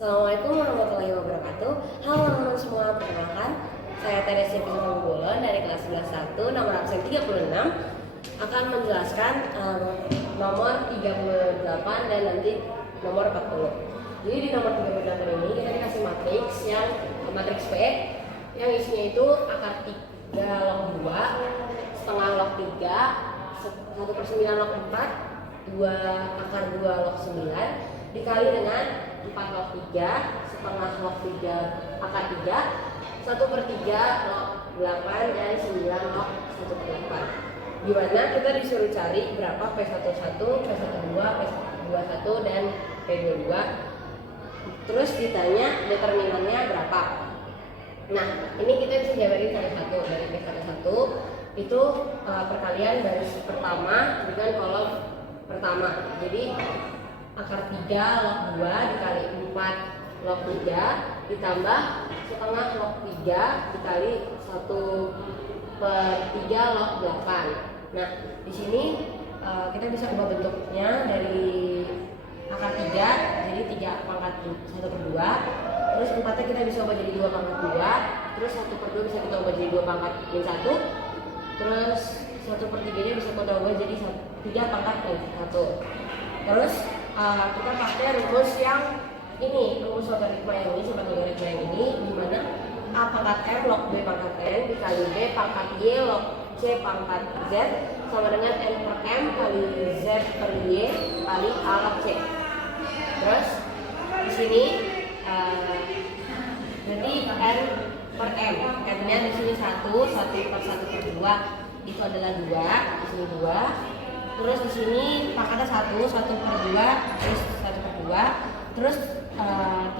Assalamualaikum warahmatullahi wabarakatuh. Halo teman-teman semua, perkenalkan saya Teresia Pungbolon dari kelas 11 1 nomor absen 36 akan menjelaskan nomor 38 dan nanti nomor 40. Jadi di nomor 38 ini kita dikasih matriks yang matriks P yang isinya itu akar 3 log 2, setengah log 3, 1/9 log 4, 2 akar 2 log 9 dikali dengan 4 log 3, setengah log 3 akar 3, 1/3 log 8 dan 9 log 1/8. Dimana kita disuruh cari berapa P11, P12, P21 dan P22. Terus ditanya determinannya berapa. Nah, ini kita bisa jabarin satu-satu. Dari P11 itu perkalian baris pertama dengan kolom pertama. Jadi akar 3 log 2 dikali 4 log 3 ditambah setengah log 3 dikali 1/3 log 8. Nah, di sini kita bisa ubah bentuknya dari akar 3 jadi 3 pangkat 1/2. Terus 4-nya kita bisa ubah jadi 2 pangkat 2. Terus 1/2 bisa kita ubah jadi 2 pangkat min 1. Terus 1/3 nya bisa kita ubah jadi 3 pangkat min 1. Terus kita pakai rumus yang ini, rumus logaritma yang ini, sifat logaritma yang ini, di mana A pangkat M log B pangkat N dikali B pangkat Y log C pangkat Z sama dengan N per M kali Z per Y kali A log C. Terus di sini berarti N per M, M-nya di sini 1 per 1/2 itu adalah 2, di sini 2. Terus di sini pangkatnya 1/2, terus 1/2. Terus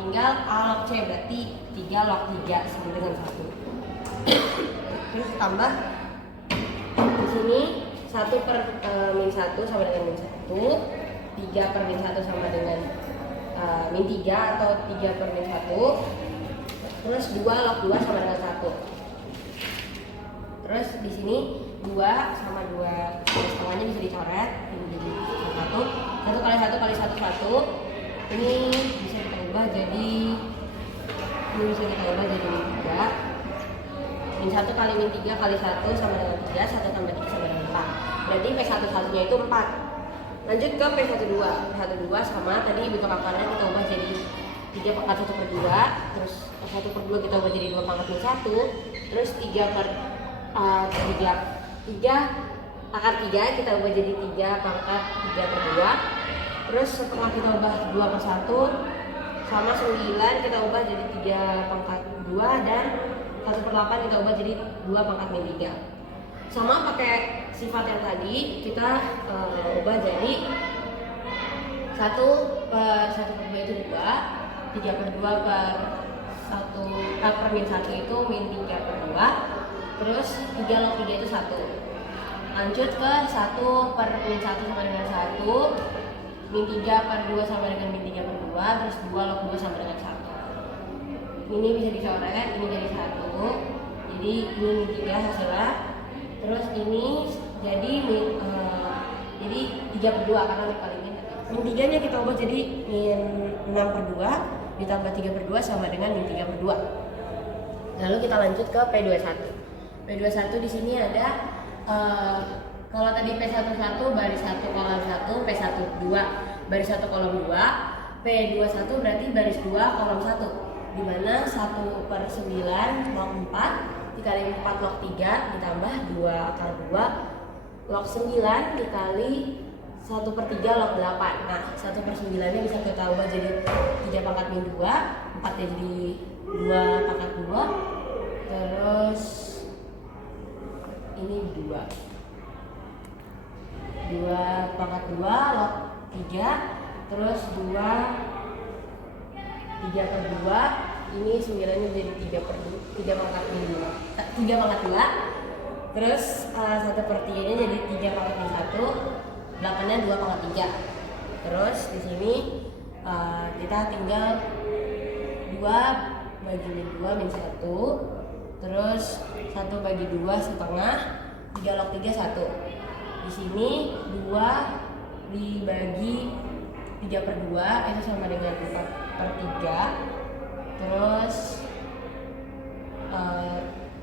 tinggal A log C, berarti 3 log 3 sama dengan 1. Terus tambah di sini 1/min 1 sama dengan min 1, 3/min 1 sama dengan min 3 atau 3/min 1. Terus 2 log 2 sama dengan 1. Terus di sini 2 sama 2 setengahnya bisa dicoret, ini jadi 1. 1 kali 1 kali 1 1. Ini bisa kita ubah jadi min 3. Min 1 kali min 3 kali 1 sama dengan 3, 1 tambah 3 sama dengan 4. Berarti P11 nya itu 4. Lanjut ke P12. P12 sama tadi bentuk akarnya kita ubah jadi 3 pangkat 1/2. Terus 1/2 kita ubah jadi 2 pangkat min 1. Terus 3 akar 3 kita ubah jadi 3 pangkat 3/2. Terus setelah kita ubah 2/1 sama 9 kita ubah jadi 3 pangkat 2 dan 1/8 kita ubah jadi 2 pangkat min 3. Sama pakai sifat yang tadi kita ubah jadi 1/2 itu 2, 3/2 per min 1 itu min 3/2. Terus 3 log 3 itu 1. Lanjut ke 1/min 1 sama dengan 1, min 3/2 sama dengan min 3/2, terus 2 log 2 sama dengan 1. Ini bisa dicoret, ini jadi 1. Jadi ini min 3 hasilnya. Terus ini jadi 3/2 karena dikaliin. Min 3 nya kita ubah jadi min 6/2 ditambah 3/2 sama dengan min 3/2. Lalu kita lanjut ke P21. P21 di sini ada kalau tadi P11 baris 1 kolom 1, P12 baris 1 kolom 2, P21 berarti baris 2 kolom 1. Di mana 1/9 log 4 dikali 4 log 3 ditambah 2 akar 2 log 9 dikali 1/3 log 8. Nah, 1/9 nya bisa kita ubah jadi 3 pangkat min 2, 4 jadi 2 pangkat 2. Terus ini 2 pangkat 2 log 3. Terus 3/2. Ini 9 nya jadi 3 pangkat min 2, 3 pangkat 2. Terus 1/3 nya jadi 3 pangkat min 1, 8 nya 2 pangkat 3. Terus di sini kita tinggal 2 bagi min 2 min 1. Terus 1 bagi 2 setengah, 3 log 3 1. Di sini 2 dibagi 3/2 itu sama dengan 4/3. Terus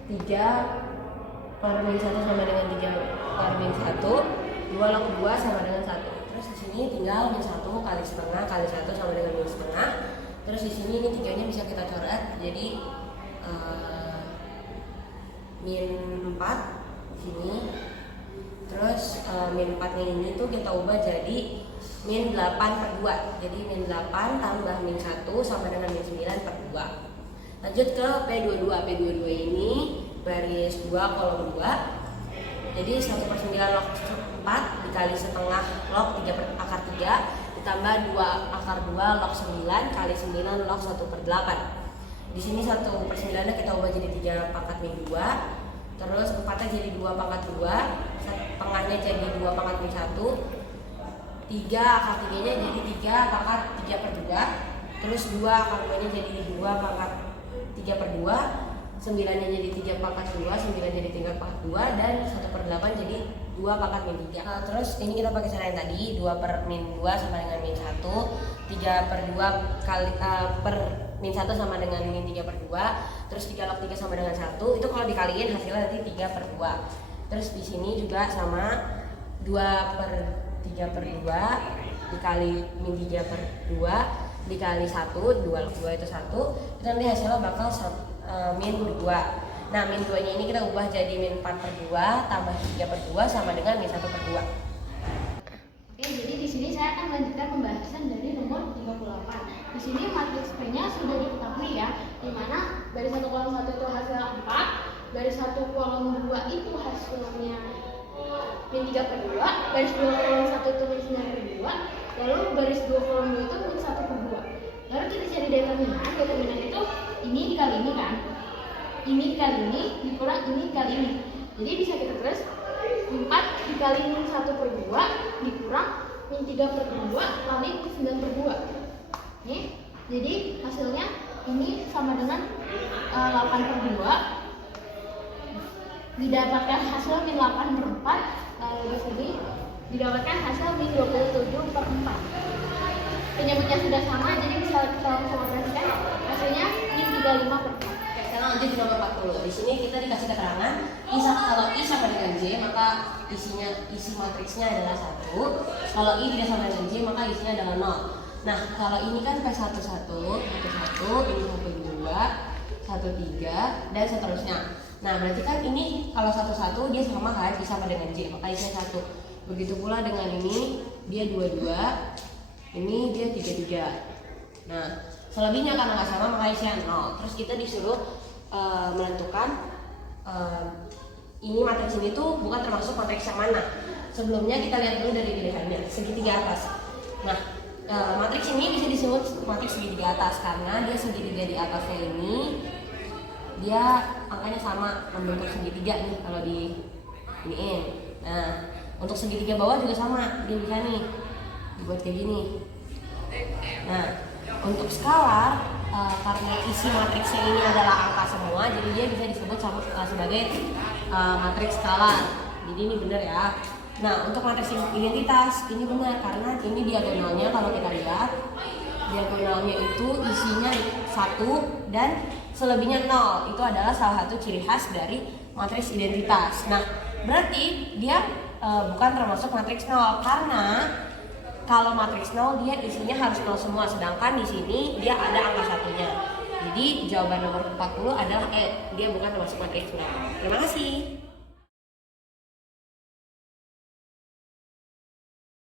3/-1 sama dengan 3/-1. 2 log 2 sama dengan 1. Terus di sini tinggal min 1 kali setengah kali 1 sama dengan min setengah. Terus di sini ini 3-nya bisa kita coret jadi min 4 di sini. Terus min 4-nya ini tuh kita ubah jadi min 8/2. Jadi min 8 tambah min 1 sama dengan min 9/2. Lanjut ke P22. P22 ini baris 2 kolom 2. Jadi 1/9 log 4 dikali setengah log 3/3 ditambah 2/2 log 9 kali 9 log 1/8. Di sini 1/9-nya kita ubah jadi 3 pangkat min 2. Terus 4-nya jadi 2 pangkat 2. Setengahnya jadi 2 pangkat min 1. 3/3-nya jadi 3 pangkat 3/2. Terus 2/2-nya jadi 2 pangkat 3/2. 9-nya jadi 3 pangkat 2, 9 jadi 3 pangkat 2, dan 1/8 jadi 2 pangkat min 3. Nah, terus ini kita pakai cara yang tadi, 2/min 2 sama dengan min 1, 3/2 kali per min 1 sama dengan min 3/2, terus 3 log 3 sama dengan 1, itu kalau dikaliin hasilnya nanti 3/2. Terus di sini juga sama 2/3/2 dikali min 3/2 dikali 1, 2 log 2 itu 1, itu nanti hasilnya bakal min 2. Nah, min 2-nya ini kita ubah jadi min 4/2 tambah 3/2 sama dengan min 1/2. Oke, jadi di sini saya akan melanjutkan pembahasan dari nomor 38. Di sini matriks P-nya sudah diketahui ya, di mana baris 1 kolom 1 itu hasilnya 4, baris 1 kolom 2 itu hasilnya min 3/2, baris 2 kolom 1 itu min 9/2, lalu baris 2 kolom 2 itu min 1/2. Lalu kita cari determinan. Determinan itu ini dikali ini kan, ini dikali ini dikurang ini dikali ini. Jadi bisa kita tulis 4 dikali min 1/2 dikurang min 3/2 kali min 9/2. Nih, jadi hasilnya ini sama dengan 8/2. Didapatkan hasil min 8/4. Lalu di sini didapatkan hasil min 27/4. Penyebutnya sudah sama, jadi bisa kita langsung operasikan. Hasilnya min 35/4. Sekarang lanjut di nomor 40. Di sini kita dikasih keterangan kalau I sama dengan J, maka isi matriksnya adalah 1. Kalau I tidak sama dengan J, maka isinya adalah 0. Nah, kalau ini kan P11, 11, ini 12, 13, dan seterusnya. Nah, berarti kan ini kalau 11 dia sama kan, dia sama dengan J, maka isinya 1. Begitu pula dengan ini, dia 22, ini dia 33. Nah, selebihnya karena nggak sama maka isinya 0. Terus kita disuruh menentukan ini matriks ini tuh bukan termasuk matriks yang mana. Sebelumnya kita lihat dulu dari pilihannya, segitiga atas. Nah, matriks ini bisa disebut matriks segitiga atas karena dia segitiga di atasnya ini dia angkanya sama, membentuk segitiga nih kalau di iniin. Nah, untuk segitiga bawah juga sama, dia bisa nih dibuat kayak gini. Nah, untuk skalar karena isi matriksnya ini adalah angka semua, jadi dia bisa disebut sebagai matriks skalar. Jadi ini benar ya. Nah, untuk matriks identitas ini benar karena ini diagonalnya kalau kita lihat diagonalnya itu isinya 1 dan selebihnya 0. Itu adalah salah satu ciri khas dari matriks identitas. Nah, berarti dia bukan termasuk matriks 0 karena kalau matriks 0 dia isinya harus 0 semua, sedangkan di sini dia ada angka satunya. Jadi jawaban nomor 40 adalah E, dia bukan termasuk matriks 0. Terima kasih.